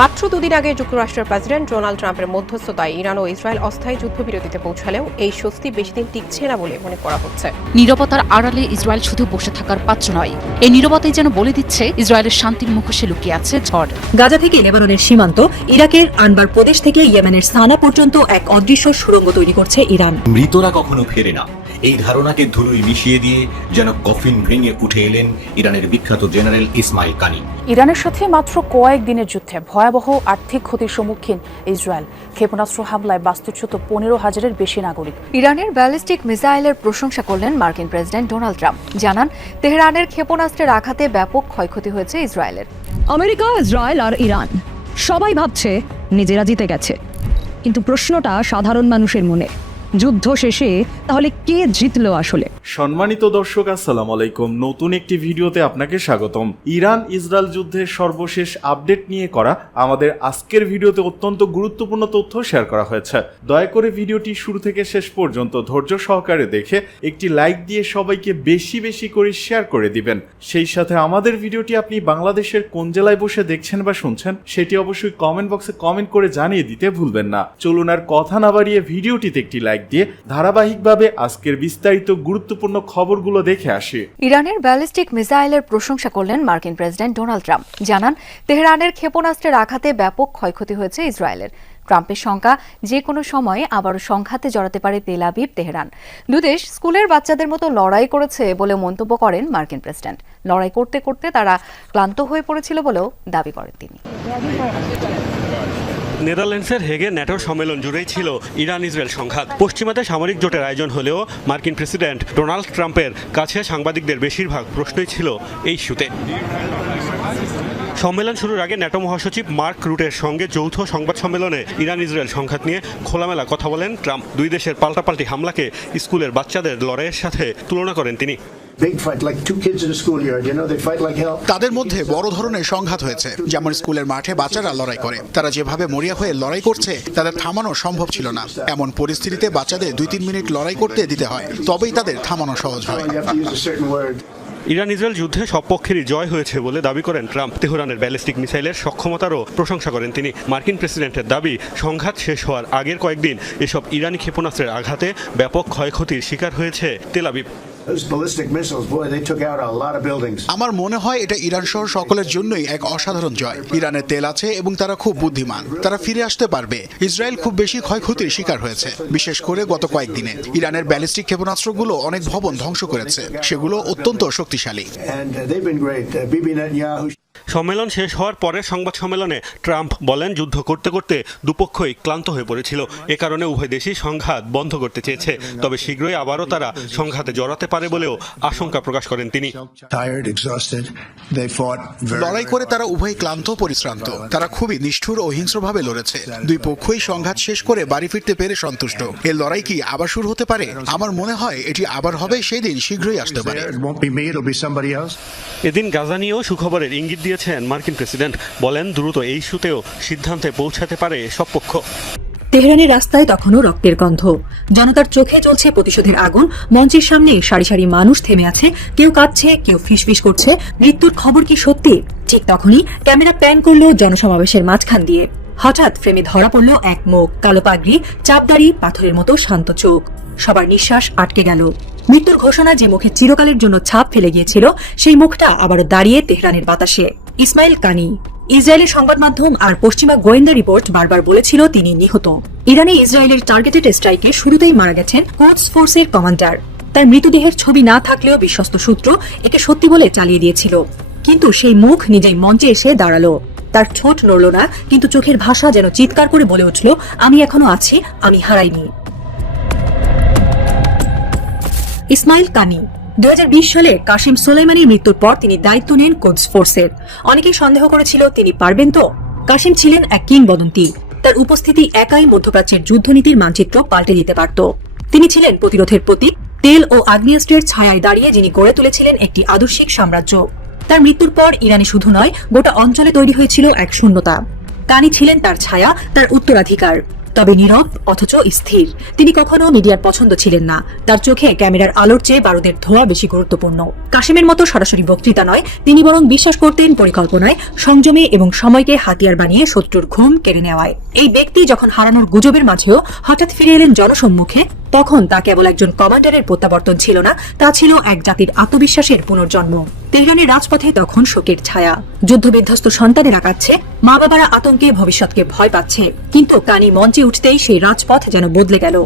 মাত্র দুদিন আগে যুক্তরাষ্ট্রের প্রেসিডেন্ট ডোনাল্ড ট্রাম্পের মধ্যস্থতায় ইরান ও ইসরায়েল অস্থায়ী যুদ্ধবিরতিতে পৌঁছালেও এই স্বস্তি বেশি দিন টিকছে না বলে মনে করা হচ্ছে। নীরবতার আড়ালে ইসরায়েল শুধু বসে থাকার পাত্র নয় এই নীরবতাই যেন বলে দিচ্ছে ইসরায়েলের শান্তির মুখোশে লুকিয়ে আছে ঝড়। গাজা থেকে লেবাননের সীমান্ত ইরাকের আনবার প্রদেশ থেকে ইয়েমেনের সানা পর্যন্ত এক অদৃশ্য সুড়ঙ্গ তৈরি করছে ইরান। মৃতরা কখনো ফেরে না। এই ধারণাকে ধুলোয় মিশিয়ে দিয়ে যেন কফিন ভেঙে উঠে এলেন ইরানের বিখ্যাত জেনারেল ইসমাইল কানি। ইরানের সাথে মাত্র কয়েক দিনের যুদ্ধে ভয়াবহ আর্থিক ক্ষতির সম্মুখীন ইসরায়েল। ক্ষেপণাস্ত্র হামলায় বাস্তুচ্যুত পনেরো হাজারের বেশি নাগরিক। ইরানের ব্যালিস্টিক মিসাইলের প্রশংসা করলেন মার্কিন প্রেসিডেন্ট ডোনাল্ড ট্রাম্প। জানান তেহরানের ক্ষেপণাস্ত্রের আঘাতে ব্যাপক ক্ষয়ক্ষতি হয়েছে ইসরায়েলের। আমেরিকা ইসরায়েল আর ইরান সবাই ভাবছে নিজেরা জিতে গেছে। কিন্তু প্রশ্নটা সাধারণ মানুষের মনে। যুদ্ধ শেষে, তাহলে কে জিতলো আসলে? সম্মানিত দর্শক, আসসালামু আলাইকুম। নতুন একটি ভিডিওতে আপনাকে স্বাগতম। ইরান ইসরায়েল যুদ্ধের সর্বশেষ আপডেট নিয়ে করা আমাদের আজকের ভিডিওতে অত্যন্ত গুরুত্বপূর্ণ তথ্য শেয়ার করা হয়েছে। দয়া করে ভিডিওটি শুরু থেকে শেষ পর্যন্ত ধৈর্য সহকারে দেখে একটি লাইক দিয়ে সবাইকে বেশি বেশি করে শেয়ার করে দিবেন। সেই সাথে আমাদের ভিডিওটি আপনি বাংলাদেশের কোন জেলায় বসে দেখছেন বা শুনছেন, সেটি অবশ্যই কমেন্ট বক্সে কমেন্ট করে জানিয়ে দিতে ভুলবেন না। চলুন আর কথা না বাড়িয়ে ভিডিওটিতে একটি লাইক দিয়ে ধারাবাহিকভাবে আজকের বিস্তারিত গুরুত্বপূর্ণ খবরগুলো দেখে আসি। ইরানের ব্যালিস্টিক মিসাইলের প্রশংসা করলেন মার্কিন প্রেসিডেন্ট ডোনাল্ড ট্রাম্প। জানান, তেহরানের ক্ষেপণাস্ত্রের আঘাতে ব্যাপক ক্ষয়ক্ষতি হয়েছে ইসরায়েলের। ট্রাম্পের শঙ্কা, যে কোনো সময়ে আবারও সংঘাতে জড়াতে পারে তেল আবিব, তেহরান। দুদেশ স্কুলের বাচ্চাদের মতো লড়াই করেছে বলে মন্তব্য করেন মার্কিন প্রেসিডেন্ট। লড়াই করতে করতে তারা ক্লান্ত হয়ে পড়েছিল বলেও দাবি করেন তিনি। নেদারল্যান্ডসের হেগে ন্যাটোর সম্মেলন জুড়েই ছিল ইরান ইসরায়েল সংঘাত। পশ্চিমাতে সামরিক জোটের আয়োজন হলেও মার্কিন প্রেসিডেন্ট ডোনাল্ড ট্রাম্পের কাছে সাংবাদিকদের বেশিরভাগ প্রশ্নই ছিল এই ইস্যুতে। সম্মেলন শুরুর আগে ন্যাটো মহাসচিব মার্ক রুটের সঙ্গে যৌথ সংবাদ সম্মেলনে ইরান ইসরায়েল সংঘাত নিয়ে খোলামেলা কথা বলেন ট্রাম্প। দুই দেশের পাল্টাপাল্টি হামলাকে স্কুলের বাচ্চাদের লড়াইয়ের সাথে তুলনা করেন তিনি। Big fight, like two kids in a schoolyard. You know, they fight like hell. তাদের মধ্যে বড় ধরনের সংঘাত হয়েছে যেমন স্কুলের মাঠে বাচ্চারা লড়াই করে তারা যেভাবে মরিয়া হয়ে লড়াই করছে তাদের থামানো সম্ভব ছিল না এমন পরিস্থিতিতে বাচ্চাদের দুই তিন মিনিট লড়াই করতে দিতে হয় তবেই তাদের থামানো সহজ হয়. ইরান ইসরায়েল যুদ্ধে সব পক্ষেরই জয় হয়েছে বলে দাবি করেন ট্রাম্প তেহরানের ব্যালিস্টিক মিসাইলের সক্ষমতারও প্রশংসা করেন তিনি মার্কিন প্রেসিডেন্টের দাবি সংঘাত শেষ হওয়ার আগের কয়েকদিন এসব ইরানি ক্ষেপণাস্ত্রের আঘাতে ব্যাপক ক্ষয়ক্ষতির শিকার হয়েছে তেলাবিব Those ballistic missiles, boy, they took out a lot of buildings. আমার মনে হয় এটা ইরান সহ সকলের জন্যই এক অসাধারণ জয়। ইরানের তেল আছে এবং তারা খুব বুদ্ধিমান। তারা ফিরে আসতে পারবে। ইসরায়েল খুব বেশি ক্ষয়ক্ষতির শিকার হয়েছে। বিশেষ করে গত কয়েকদিনে। ইরানের ব্যালিস্টিক ক্ষেপণাস্ত্রগুলো অনেক ভবন ধ্বংস করেছে। সেগুলো অত্যন্ত শক্তিশালী। সম্মেলন শেষ হওয়ার পরে সংবাদ সম্মেলনে ট্রাম্প বলেন যুদ্ধ করতে করতে দুপক্ষই ক্লান্ত হয়ে পড়েছিল। এ কারণে উভয় দেশই সংঘাত বন্ধ করতে চেয়েছে। তবে শীঘ্রই আবারও তারা সংঘাতে জড়াতে পারে বলেও আশঙ্কা প্রকাশ করেন তিনি। Tired, exhausted. They fought very, লড়াই করে তারা উভয় ক্লান্ত পরিশ্রান্ত। তারা খুবই নিষ্ঠুর ও হিংস্রভাবে লড়েছে। দুই পক্ষই সংঘাত শেষ করে বাড়ি ফিরতে পেরে সন্তুষ্ট। এই লড়াই কি আবার শুরু হতে পারে? আমার মনে হয় এটি আবার হবে সেই দিন শীঘ্রই আসতে পারে. এদিন গাজা নিয়েও সুখবরের ইঙ্গিত দিয়েছেন মার্কিন প্রেসিডেন্ট। বলেন, দ্রুত এই ইস্যুতেও সিদ্ধান্তে পৌঁছাতে পারে সব পক্ষ। তেহরানের রাস্তায় তখনও রক্তের গন্ধ। জনতার চোখে জ্বলছে প্রতিশোধের আগুন। মঞ্চের সামনে সারি সারি মানুষ থেমে আছে। কেউ কাঁদছে, কেউ ফিসফিস করছে। মৃত্যুর খবর কি সত্যি? ঠিক তখনই ক্যামেরা প্যান করল জনসমাবেশের মাঝখান দিয়ে। হঠাৎ ফ্রেমে ধরা পড়ল এক মুখ, কালো পাগড়ি, চাপদাড়ি, পাথরের মতো শান্ত চোখ। সবার নিঃশ্বাস আটকে গেল। মৃত্যুর ঘোষণা যে মুখে চিরকালের জন্য ছাপ ফেলে গিয়েছিল, সেই মুখটা আবারও দাঁড়িয়ে তেহরানের বাতাসে। ইসমাইল কানি। ইসরায়েলের সংবাদ মাধ্যম আর পশ্চিমা গোয়েন্দা রিপোর্ট বারবার বলেছিল তিনি নিহত। ইরানে ইসরায়েলের টার্গেটেড স্ট্রাইকে শুরুতেই মারা গেছেন কোচ ফোর্সের কমান্ডার তার মৃতদেহের ছবি না থাকলেও বিশ্বস্ত সূত্র একে সত্যি বলে চালিয়ে দিয়েছিল। কিন্তু সেই মুখ নিজেই মঞ্চে এসে দাঁড়াল। তার ঠোঁট নড়ল না, কিন্তু চোখের ভাষা যেন চিৎকার করে বলে উঠল, আমি এখনও আছি, আমি হারাইনি। ইসমাইল কানি। দু হাজার বিশ সালে কাশিম সোলাইমানির মৃত্যুর পর তিনি দায়িত্ব নেন কোডস ফোর্সের। অনেকেই সন্দেহ করেছিল, তিনি পারবেন তো? কাশিম ছিলেন এক কিংবদন্তি। তার উপস্থিতি একাই মধ্যপ্রাচ্যের যুদ্ধনীতির মানচিত্র পাল্টে দিতে পারত। তিনি ছিলেন প্রতিরোধের প্রতীক, তেল ও আগ্নেয়াস্ত্রের ছায়ায় দাঁড়িয়ে যিনি গড়ে তুলেছিলেন একটি আদর্শিক সাম্রাজ্য। তার মৃত্যুর পর ইরানে শুধু নয়, গোটা অঞ্চলে তৈরি হয়েছিল এক শূন্যতা। তানি ছিলেন তার ছায়া, তার উত্তরাধিকার। তবে নীরব, অথচ স্থির। তিনি কখনো মিডিয়ার পছন্দ ছিলেন না। তার চোখে ক্যামেরার আলোর চেয়ে বারুদের ধোয়া বেশি গুরুত্বপূর্ণ। কাশেমের মতো সরাসরি বক্তৃতা নয়, তিনি বরং বিশ্বাস করতেন পরিকল্পনায় সংযমে এবং সময়কে হাতিয়ার বানিয়ে শত্রুর ঘুম কেড়ে নেওয়ায়। এই ব্যক্তি যখন হারানোর গুজবের মাঝেও হঠাৎ ফিরে এলেন জনসম্মুখে তখন তা কেবল একজন কমান্ডারের প্রত্যাবর্তন ছিল না, তা ছিল এক জাতির আত্মবিশ্বাসের পুনর্জন্ম। তেহরানের রাজপথে তখন শোকের ছায়া। যুদ্ধবিধ্বস্ত সন্তানেরা কাচ্ছে মা বাবারা আতঙ্কে ভবিষ্যৎকে ভয় পাচ্ছে, কিন্তু কানি মঞ্চে উঠতেই সেই রাজপথ যেন বদলে গেল।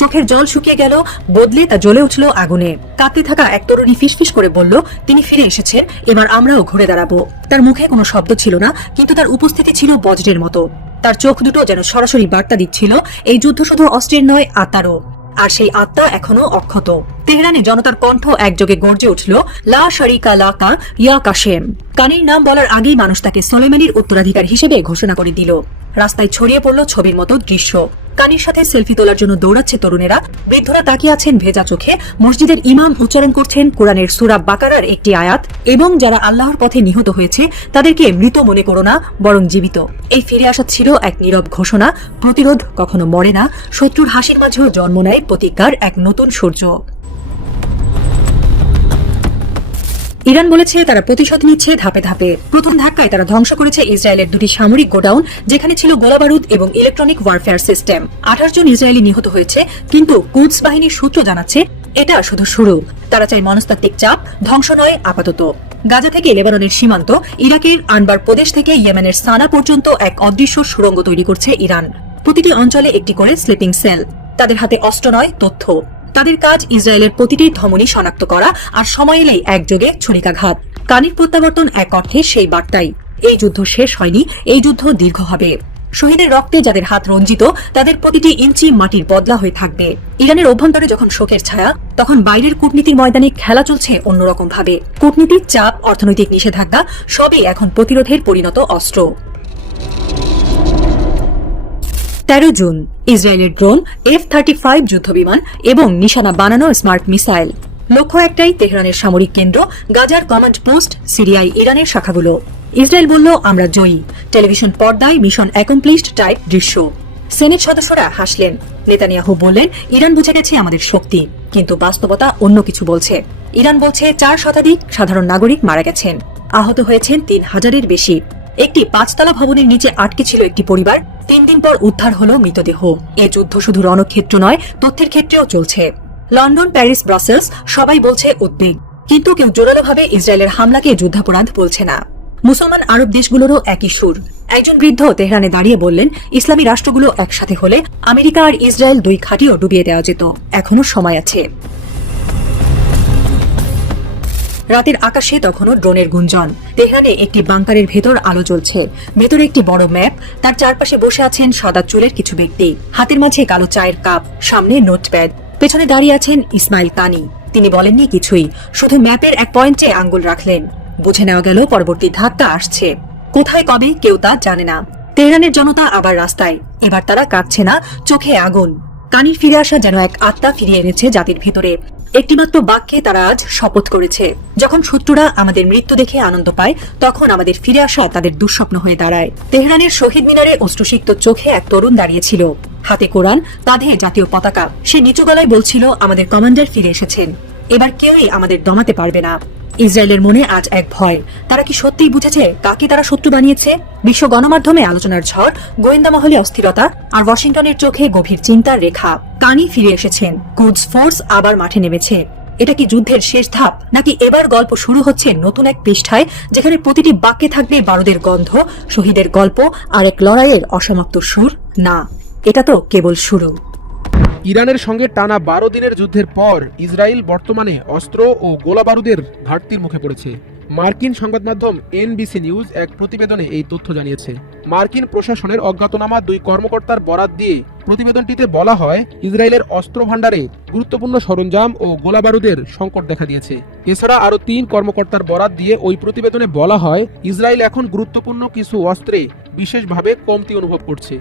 চোখের জল শুকিয়ে গেল, বদলে তা জ্বলে উঠল আগুনে। কাঁদতে থাকা এক তরুণী ফিসফিস করে বলল, তিনি ফিরে এসেছেন, এবার আমরাও ঘুরে দাঁড়াবো। তার মুখে কোনো শব্দ ছিল না, কিন্তু তার উপস্থিতি ছিল বজ্রের মতো। তার চোখ দুটো যেন সরাসরি বার্তা দিচ্ছিল, এই যুদ্ধ শুধু অস্ত্রের নয়, আত্মারও। আর সেই আত্মা এখনও অক্ষত। তেহরানে জনতার কণ্ঠ একযোগে গর্জে উঠল, লা শারিকা লা কা ইয়া কাশেম। কানির নাম বলার আগেই মানুষ তাকে সোলেমানির উত্তরাধিকার হিসেবে ঘোষণা করে দিল। রাস্তায় ছড়িয়ে পড়ল ছবির মতো দৃশ্য। কানির সাথে সেলফি তোলার জন্য দৌড়াচ্ছে তরুণেরা। বৃদ্ধরা তাকিয়ে আছেন ভেজা চোখে। মসজিদের ইমাম উচ্চারণ করছেন কোরআনের সুরা বাকারার একটি আয়াত এবং যারা আল্লাহর পথে নিহত হয়েছে, তাদেরকে মৃত মনে করো না, বরং জীবিত। এই ফিরে আসা ছিল এক নীরব ঘোষণা। প্রতিরোধ কখনো মরে না। শত্রুর হাসির মাঝেও জন্ম নেয় প্রতিজ্ঞার এক নতুন সূর্য। ইরান বলেছে তারা প্রতিশোধ নিচ্ছে ধাপে ধাপে। প্রথম ধাক্কায় তারা ধ্বংস করেছে ইসরায়েলের দুটি সামরিক গোডাউন, যেখানে ছিল গোলাবারুদ এবং ইলেকট্রনিক ওয়ারফেয়ার সিস্টেম আঠাশ জন ইসরায়েলি নিহত হয়েছে, কিন্তু কুদস বাহিনীর সূত্র জানাচ্ছে এটা শুধু শুরু। তারা চাই মনস্তাত্ত্বিক চাপ, ধ্বংস নয়, আপাতত। গাজা থেকে লেবাননের সীমান্ত, ইরাকের আনবার প্রদেশ থেকে ইয়েমেনের সানা পর্যন্ত এক অদৃশ্য সুড়ঙ্গ তৈরি করছে ইরান। প্রতিটি অঞ্চলে একটি করে স্লিপিং সেল তাদের হাতে অস্ত্র নয়, তথ্য। তাদের কাজ ইসরায়েলের প্রতিটি ধমনী শনাক্ত করা আর সময় এলেই একযোগে ছুরিকাঘাত। কানির প্রত্যাবর্তন এক অর্থে সেই বার্তাই। এই যুদ্ধ শেষ হয়নি, এই যুদ্ধ দীর্ঘ হবে। শহীদের রক্তে যাদের হাত রঞ্জিত, তাদের প্রতিটি ইঞ্চি মাটির বদলা হয়ে থাকবে। ইরানের অভ্যন্তরে যখন শোকের ছায়া, তখন বাইরের কূটনীতির ময়দানে খেলা চলছে অন্যরকম ভাবে কূটনীতির চাপ, অর্থনৈতিক নিষেধাজ্ঞা, সবই এখন প্রতিরোধের পরিণত অস্ত্র। তেরো জুন, ইসরায়েলের ড্রোন এফ থার্টি ফাইভ যুদ্ধবিমান এবং নিশানা বানানো স্মার্ট মিসাইল। লক্ষ্য একটাই, তেহরানের সামরিক কেন্দ্র, গাজার কমান্ড পোস্ট, সিরিয়ায় ইরানের শাখাগুলো। ইসরায়েল বলল, আমরা জয়ী। টেলিভিশন পর্দায় মিশন অ্যাকমপ্লিশড টাইপ দৃশ্য। সেনেট সদস্যরা হাসলেন। নেতানিয়াহু বললেন, ইরান বুঝে গেছে আমাদের শক্তি, কিন্তু বাস্তবতা অন্য কিছু বলছে। ইরান বলছে, চার শতাধিক সাধারণ নাগরিক মারা গেছেন। আহত হয়েছেন তিন হাজারের বেশি। একটি পাঁচতলা ভবনের নিচে আটকে ছিল একটি পরিবার। তিন দিন পর উদ্ধার হলো মৃতদেহ। এ যুদ্ধ শুধু রণক্ষেত্র নয়, তথ্যের ক্ষেত্রেও চলছে। লন্ডন, প্যারিস, ব্রাসেলস, সবাই বলছে উদ্বেগ কিন্তু কেউ জোরালোভাবে ইসরায়েলের হামলাকে যুদ্ধাপরাধ বলছে না। মুসলমান আরব দেশগুলোরও একই সুর। একজন বৃদ্ধ তেহরানে দাঁড়িয়ে বললেন, ইসলামী রাষ্ট্রগুলো একসাথে হলে আমেরিকা আর ইসরায়েল দুই খাঁটিও ডুবিয়ে দেওয়া যেত। এখনও সময় আছে। রাতের আকাশে তখনও ড্রোনের গুঞ্জন। তেহরানে একটি বাংকারের ভেতর আলো জ্বলছে। ভেতরে একটি বড় ম্যাপ। তার চারপাশে বসে আছেন সাদা চুলের কিছু ব্যক্তি। হাতের মাঝে কালো চায়ের কাপ, সামনে নোটপ্যাড। পেছনে দাঁড়িয়ে আছেন ইসমাইল কানি তিনি বলেননি কিছুই। শুধু ম্যাপের এক পয়েন্টে আঙ্গুল রাখলেন। বুঝে নেওয়া গেল, পরবর্তী ধাক্কা আসছে। কোথায়, কবে, কেউ তা জানে না। তেহরানের জনতা আবার রাস্তায়। এবার তারা কাঁদছে না, চোখে আগুন। কানির ফিরে আসা যেন এক আত্মা ফিরিয়ে এনেছে জাতির ভিতরে। একটিমাত্র বাক্যে তারা আজ শপথ করেছে। যখন শত্রুরা আমাদের মৃত্যু দেখে আনন্দ পায়, তখন আমাদের ফিরে আসা তাদের দুঃস্বপ্ন হয়ে দাঁড়ায়। তেহরানের শহীদ মিনারে অশ্রুসিক্ত চোখে এক তরুণ দাঁড়িয়েছিল। হাতে কোরআন কাঁধে জাতীয় পতাকা। সে নিচু গলায় বলছিল, আমাদের কমান্ডার ফিরে এসেছেন। এবার কেউই আমাদের দমাতে পারবে না। ইসরায়েলের মনে আজ এক ভয়। তারা কি সত্যিই বুঝেছে কাকে তারা শত্রু বানিয়েছে? বিশ্ব গণমাধ্যমে আলোচনার ঝড়, গোয়েন্দা মহলে অস্থিরতা আর ওয়াশিংটনের চোখে গভীর চিন্তার রেখা। কানি ফিরে এসেছেন। কুডস ফোর্স আবার মাঠে নেমেছে। এটা কি যুদ্ধের শেষ ধাপ? নাকি এবার গল্প শুরু হচ্ছে নতুন এক পৃষ্ঠায়, যেখানে প্রতিটি বাক্যে থাকবে বারুদের গন্ধ, শহীদের গল্প আর এক লড়াইয়ের অসমাপ্ত সুর? না, এটা তো কেবল শুরু। ইরানের সঙ্গে টানা বারো দিনের যুদ্ধের পর ইসরায়েল বর্তমানে অস্ত্র ও গোলাবারুদের ঘাটতির মুখে পড়েছে। মার্কিন সংবাদ মাধ্যম এনবিসি নিউজ এক প্রতিবেদনে এই তথ্য জানিয়েছে। মার্কিন প্রশাসনের অজ্ঞাতনামা দুই কর্মকর্তার বরাত দিয়ে প্রতিবেদনটিতে বলা হয়, ইসরায়েলের অস্ত্র ভাণ্ডারে গুরুত্বপূর্ণ সরঞ্জাম ও গোলাবারুদের সংকট দেখা দিয়েছে। এছাড়া আরও তিন কর্মকর্তার বরাত দিয়ে ওই প্রতিবেদনে বলা হয়, ইসরায়েল এখন গুরুত্বপূর্ণ কিছু অস্ত্রে বিশেষভাবে কমতি অনুভব করছে।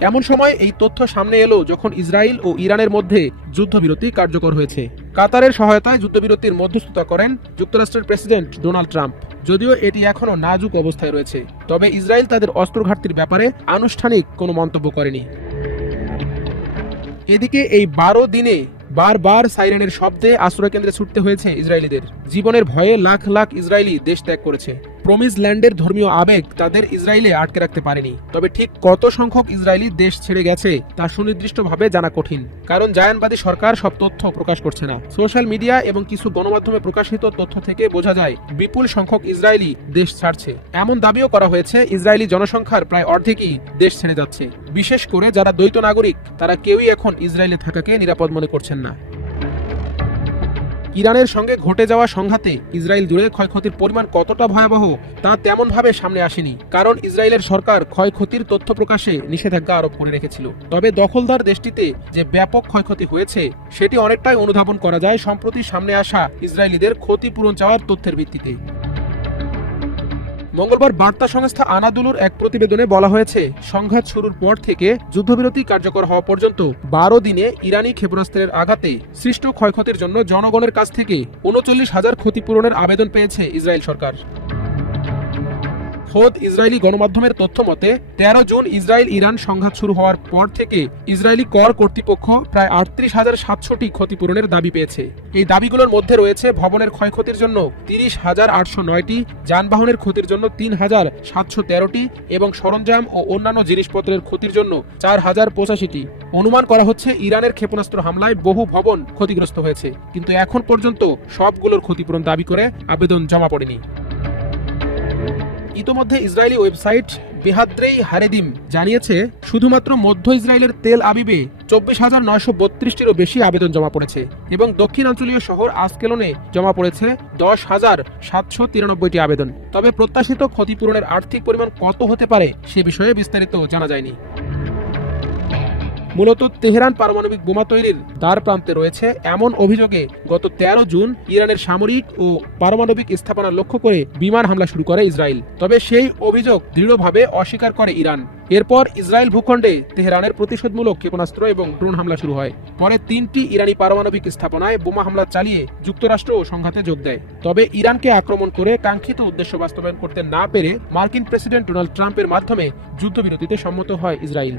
এমন সময় এই তথ্য সামনে এলো যখন ইসরায়েল ও ইরানের মধ্যে যুদ্ধবিরতি কার্যকর হয়েছে। কাতারের সহায়তায় যুদ্ধবিরতির মধ্যস্থতা করেন যুক্তরাষ্ট্রের প্রেসিডেন্ট ডোনাল্ড ট্রাম্প। যদিও এটি এখনও নাজুক অবস্থায় রয়েছে, তবে ইসরায়েল তাদের অস্ত্র ঘাটতির ব্যাপারে আনুষ্ঠানিক কোনো মন্তব্য করেনি। এদিকে এই বারো দিনে বারবার সাইরেনের শব্দে আশ্রয়কেন্দ্রে ছুটতে হয়েছে ইসরায়েলিদের। জীবনের ভয়ে লাখ লাখ ইসরায়েলি দেশ ত্যাগ করেছে। প্রমিস ল্যান্ডের ধর্মীয় আবেগ তাদের ইসরায়েলে আটকে রাখতে পারেনি। তবে ঠিক কত সংখ্যক ইসরায়েলি দেশ ছেড়ে গেছে, তা সুনির্দিষ্টভাবে জানা কঠিন। কারণ জায়ানবাদী সরকার সব তথ্য প্রকাশ করছে না। সোশ্যাল মিডিয়া এবং কিছু গণমাধ্যমে প্রকাশিত তথ্য থেকে বোঝা যায়, বিপুল সংখ্যক ইসরায়েলি দেশ ছাড়ছে। এমন দাবিও করা হয়েছে, ইসরায়েলি জনসংখ্যার প্রায় অর্ধেকই দেশ ছেড়ে যাচ্ছে। বিশেষ করে যারা দ্বৈত নাগরিক, তারা কেউই এখন ইসরায়েলে থাকাকে নিরাপদ মনে করছেন না। ইরানের সঙ্গে ঘটে যাওয়া সংঘাতে ইসরায়েল জুড়ে ক্ষয়ক্ষতির পরিমাণ কতটা ভয়াবহ তা তেমনভাবে সামনে আসেনি, কারণ ইসরায়েলের সরকার ক্ষয়ক্ষতির তথ্য প্রকাশে নিষেধাজ্ঞা আরোপ করে রেখেছিল। তবে দখলদার দেশটিতে যে ব্যাপক ক্ষয়ক্ষতি হয়েছে, সেটি অনেকটাই অনুধাবন করা যায় সম্প্রতি সামনে আসা ইসরায়েলিদের ক্ষতিপূরণ চাওয়ার তথ্যের ভিত্তিতে। মঙ্গলবার বার্তা সংস্থা আনাদুলুর এক প্রতিবেদনে বলা হয়েছে, সংঘাত শুরুর পর থেকে যুদ্ধবিরতি কার্যকর হওয়া পর্যন্ত বারো দিনে ইরানি ক্ষেপণাস্ত্রের আঘাতে সৃষ্ট ক্ষয়ক্ষতির জন্য জনগণের কাছ থেকে উনচল্লিশ হাজার ক্ষতিপূরণের আবেদন পেয়েছে ইসরায়েল সরকার। খোদ ইসরায়েলি গণমাধ্যমের তথ্য মতে, তেরো জুন ইসরায়েল ইরান সংঘাত শুরু হওয়ার পর থেকে ইসরায়েলি কর কর্তৃপক্ষ প্রায় আটত্রিশ হাজার সাতশোটি ক্ষতিপূরণের দাবি পেয়েছে। এই দাবিগুলোর মধ্যে রয়েছে ভবনের ক্ষয়ক্ষতির জন্য তিরিশ হাজার আটশো নয়টি, যানবাহনের ক্ষতির জন্য তিন হাজার সাতশো তেরোটি এবং সরঞ্জাম ও অন্যান্য জিনিসপত্রের ক্ষতির জন্য চার হাজার পঁচাশিটি। অনুমান করা হচ্ছে ইরানের ক্ষেপণাস্ত্র হামলায় বহু ভবন ক্ষতিগ্রস্ত হয়েছে, কিন্তু এখন পর্যন্ত সবগুলোর ক্ষতিপূরণ দাবি করে আবেদন জমা পড়েনি। ইতোমধ্যে ইসরায়েলি ওয়েবসাইট বেহাদ্রেই হারেদিম জানিয়েছে, শুধুমাত্র মধ্য ইসরায়েলের তেল আবিবে চব্বিশ হাজার নয়শো বত্রিশটিরও বেশি আবেদন জমা পড়েছে এবং দক্ষিণাঞ্চলীয় শহর আসকেলনে জমা পড়েছে দশ হাজার সাতশো তিরানব্বইটি আবেদন। তবে প্রত্যাশিত ক্ষতিপূরণের আর্থিক পরিমাণ কত হতে পারে সে বিষয়ে বিস্তারিত জানা যায়নি। মূলত তেহরান পারমাণবিক বোমা তৈরির দ্বার প্রান্তে রয়েছে এমন অভিযোগে গত তেরো জুন ইরানের সামরিক ও পারমাণবিক স্থাপনা লক্ষ্য করে বিমান হামলা শুরু করে ইসরায়েল। তবে সেই অভিযোগ দৃঢ়ভাবে অস্বীকার করে ইরান। এরপর ইসরায়েল ভূখণ্ডে তেহরানের প্রতিশোধমূলক ক্ষেপণাস্ত্র এবং ড্রোন হামলা শুরু হয়। পরে তিনটি ইরানি পারমাণবিক স্থাপনায় বোমা হামলা চালিয়ে যুক্তরাষ্ট্র সংঘাতে যোগ দেয়। তবে ইরানকে আক্রমণ করে কাঙ্ক্ষিত উদ্দেশ্য বাস্তবায়ন করতে না পেরে মার্কিন প্রেসিডেন্ট ডোনাল্ড ট্রাম্পের মাধ্যমে যুদ্ধবিরতিতে সম্মত হয় ইসরায়েল।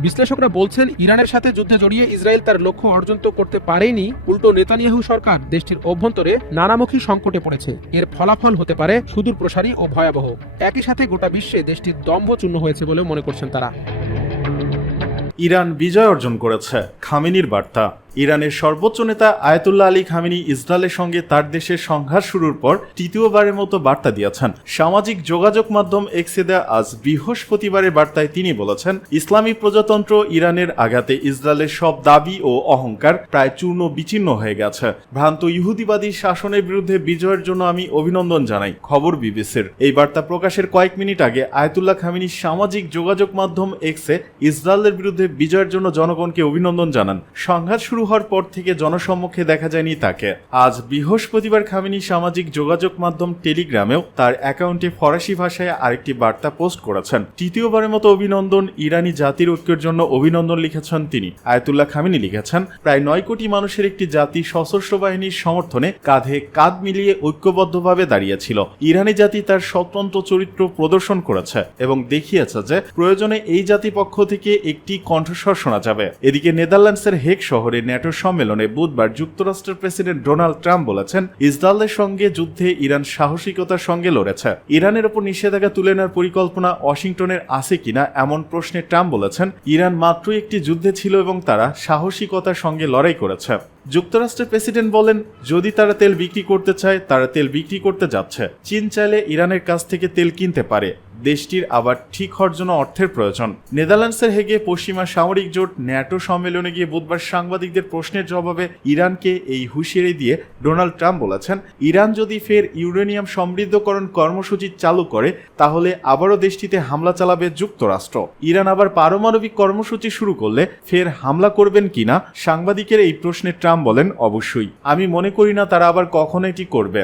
বিশ্লেষকরা বলছেন, ইরানের সাথে যুদ্ধে জড়িয়ে ইসরায়েল তার লক্ষ্য অর্জন তো করতে পারেনি। উল্টো নেতানিয়াহু সরকার দেশটির অভ্যন্তরে নানামুখী সংকটে পড়েছে। এর ফলাফল হতে পারে সুদূর প্রসারী ও ভয়াবহ। একই সাথে গোটা বিশ্বে দেশটির দম্ভ চূর্ণ হয়েছে বলে মনে করছেন তারা। ইরান বিজয় অর্জন করেছে। খামেনির বার্তা। ইরানের সর্বোচ্চ নেতা আয়াতুল্লাহ আলী খামেনি ইসরায়েলের সঙ্গে তার দেশের সংঘাত শুরুর পর তৃতীয়বারের মতো বার্তা দিয়েছেন। সামাজিক যোগাযোগ মাধ্যম এক্সে দেয়া আজ বৃহস্পতিবারের বার্তায় তিনি বলেছেন, ইসলামী প্রজাতন্ত্র ইরানের আঘাতে ইসরায়েলের সব দাবি ও অহংকার প্রায় চূর্ণ বিচ্ছিন্ন হয়ে গেছে। ভ্রান্ত ইহুদিবাদী শাসনের বিরুদ্ধে বিজয়ের জন্য আমি অভিনন্দন জানাই, খবর বিবিসির। এই বার্তা প্রকাশের কয়েক মিনিট আগে আয়াতুল্লাহ খামিনি সামাজিক যোগাযোগ মাধ্যম এক্সে ইসরায়েলের বিরুদ্ধে বিজয়ের জন্য জনগণকে অভিনন্দন জানান। সংঘাত শুরু হওয়ার পর থেকে জনসম্মুখে দেখা যায়নি তাকে। আজ বৃহস্পতিবার খামিনি সামাজিক যোগাযোগ মাধ্যম টেলিগ্রামেও তার অ্যাকাউন্টে ফরাসি ভাষায় আরেকটি বার্তা পোস্ট করেছেন। তৃতীয়বারের মতো অভিনন্দন ইরানি জাতির ঐক্যের জন্য অভিনন্দন লিখেছেন তিনি। আয়তুল্লাহ খামিনি লিখেছেন, প্রায় নয় কোটি মানুষের একটি জাতি সশস্ত্র বাহিনীর সমর্থনে কাঁধে কাঁধ মিলিয়ে ঐক্যবদ্ধভাবে দাঁড়িয়েছিল। ইরানি জাতি তার স্বতন্ত্র চরিত্র প্রদর্শন করেছে এবং দেখিয়েছে যে প্রয়োজনে এই জাতি পক্ষ থেকে একটি কণ্ঠস্বর শোনা যাবে। এদিকে নেদারল্যান্ডসের হেক শহরে ন্যাটো সম্মেলনে বুধবার যুক্তরাষ্ট্রের প্রেসিডেন্ট ডোনাল্ড ট্রাম্প বলেছেন, ইসরায়েলের সঙ্গে যুদ্ধে ইরান সাহসিকতার সঙ্গে লড়েছে। ইরানের ওপর নিষেধাজ্ঞা তুলে নেওয়ার পরিকল্পনা ওয়াশিংটনের আছে কিনা এমন প্রশ্নে ট্রাম্প বলেছেন, ইরান মাত্রই একটি যুদ্ধে ছিল এবং তারা সাহসিকতার সঙ্গে লড়াই করেছে। যুক্তরাষ্ট্রের প্রেসিডেন্ট বলেন, যদি তারা তেল বিক্রি করতে চায়, তারা তেল বিক্রি করতে যাচ্ছে। চীন চাইলে ইরানের কাছ থেকে তেল কিনতে পারে। দেশটির আবার ঠিক হওয়ার জন্য অর্থের প্রয়োজন। নেদারল্যান্ডসের হেগে পশ্চিমা সামরিক জোট ন্যাটো সম্মেলনে গিয়ে বুধবার সাংবাদিকদের প্রশ্নের জবাবে ইরানকে এই হুঁশিয়ারি দিয়ে ডোনাল্ড ট্রাম্প বলেছেন, ইরান যদি ফের ইউরেনিয়াম সমৃদ্ধকরণ কর্মসূচি চালু করে, তাহলে আবারও দেশটিতে হামলা চালাবে যুক্তরাষ্ট্র। ইরান আবার পারমাণবিক কর্মসূচি শুরু করলে ফের হামলা করবেন কিনা? সাংবাদিকের এই প্রশ্নে ট্রাম্প বলেন অবশ্যই। আমি মনে করি না তারা আবার কখনো এটি করবে।